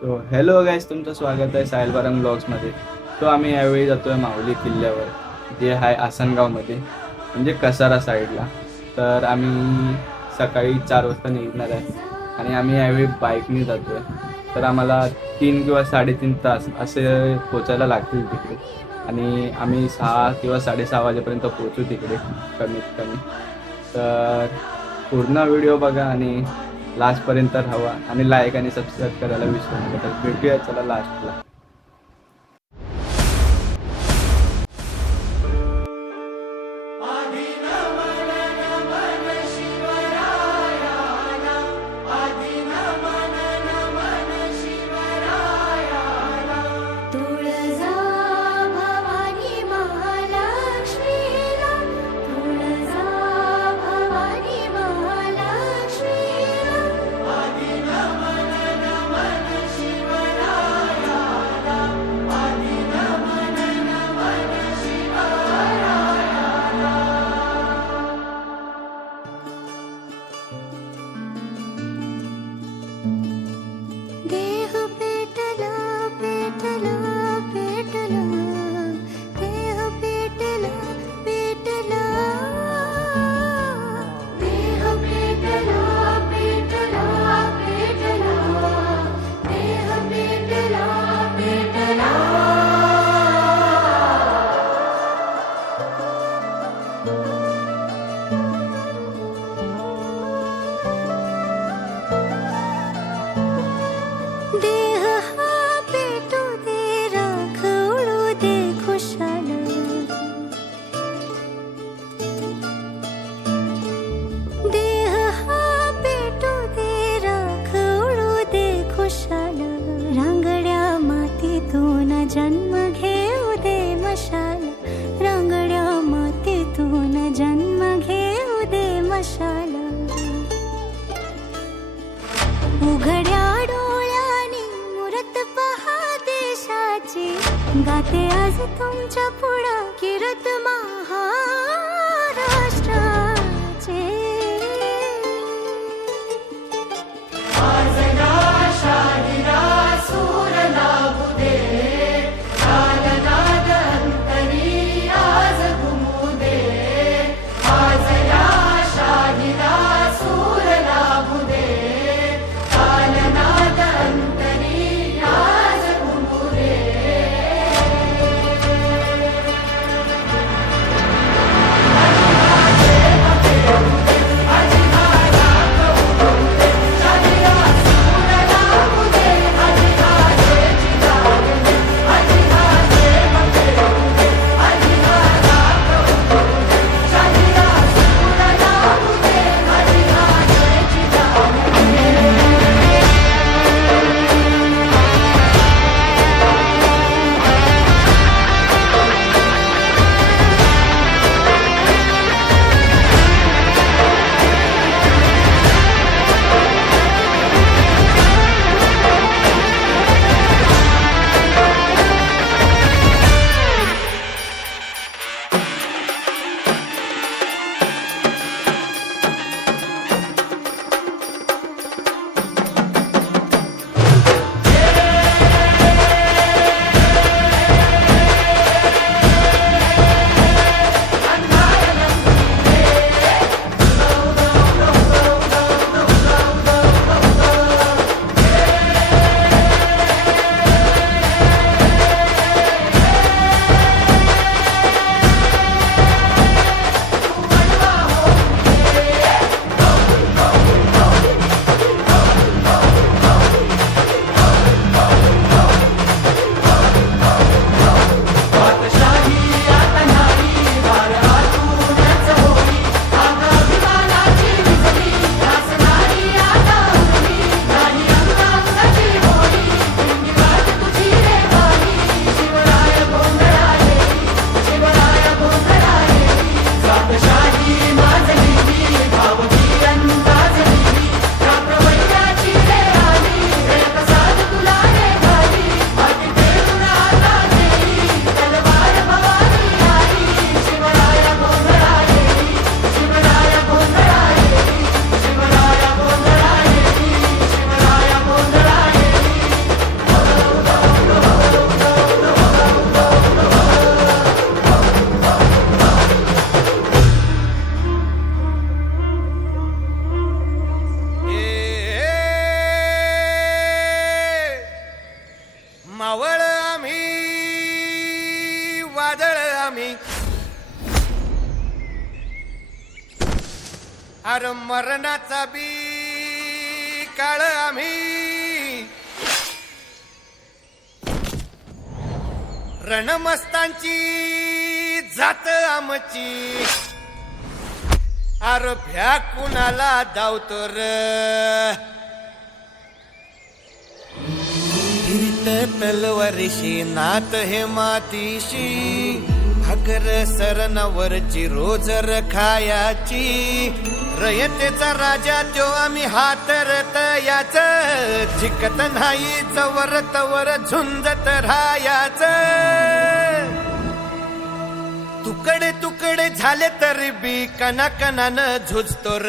So hello guys तुमचं स्वागत आहे साहिल बारंग ब्लॉग्समध्ये तो आम्ही यावेळी जातोय माहुली किल्ल्यावर जे आहे आसनगावमध्ये म्हणजे कसारा साईडला. तर आम्ही सकाळी चार वाजता निघणार आहे आणि आम्ही यावेळी बाईकने जातोय. तर आम्हाला तीन किंवा साडेतीन तास असे पोचायला लागतील तिकडे. आणि आम्ही सहा किंवा साडेसहा वाजेपर्यंत पोचू तिकडे कमीत कमी. तर पूर्ण व्हिडिओ बघा आणि लास्टपर्यंत राहा आणि लाईक आणि सबस्क्राईब करायला विसरू नका. तर भेटूया चला लास्टला. तुमच्या पुढं किरत मा आम्ही. अर मरणाचा बी काळ आम्ही. रणमस्तांची जात आमची. अर भ्या कुणाला धावतो र तलवारीशी नात हे मातीशी. भाकर सरणावरची रोजर खायाची रयतेचा राजा त्यो आम्ही हातरत याच. जिकत नाही चवर तवर झुंजत राहायाच. तुकडे तुकडे झाले तरी बी कना कनान झुजतो र.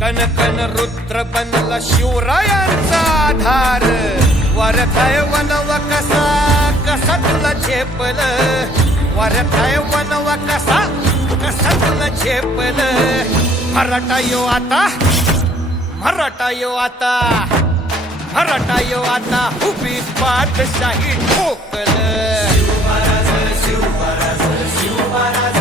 कन रुद्र बनला शिवरायांचा आधार वरथाय वनव कसा कसा तुला झेपल वरथाय वनव कसा कसा तुला झेपल. मराठा यो आता मराठा यो आता. मराठा यो आता उभी पाठशाही ठोकल. शिव महाराज शिव महाराज शिव महाराज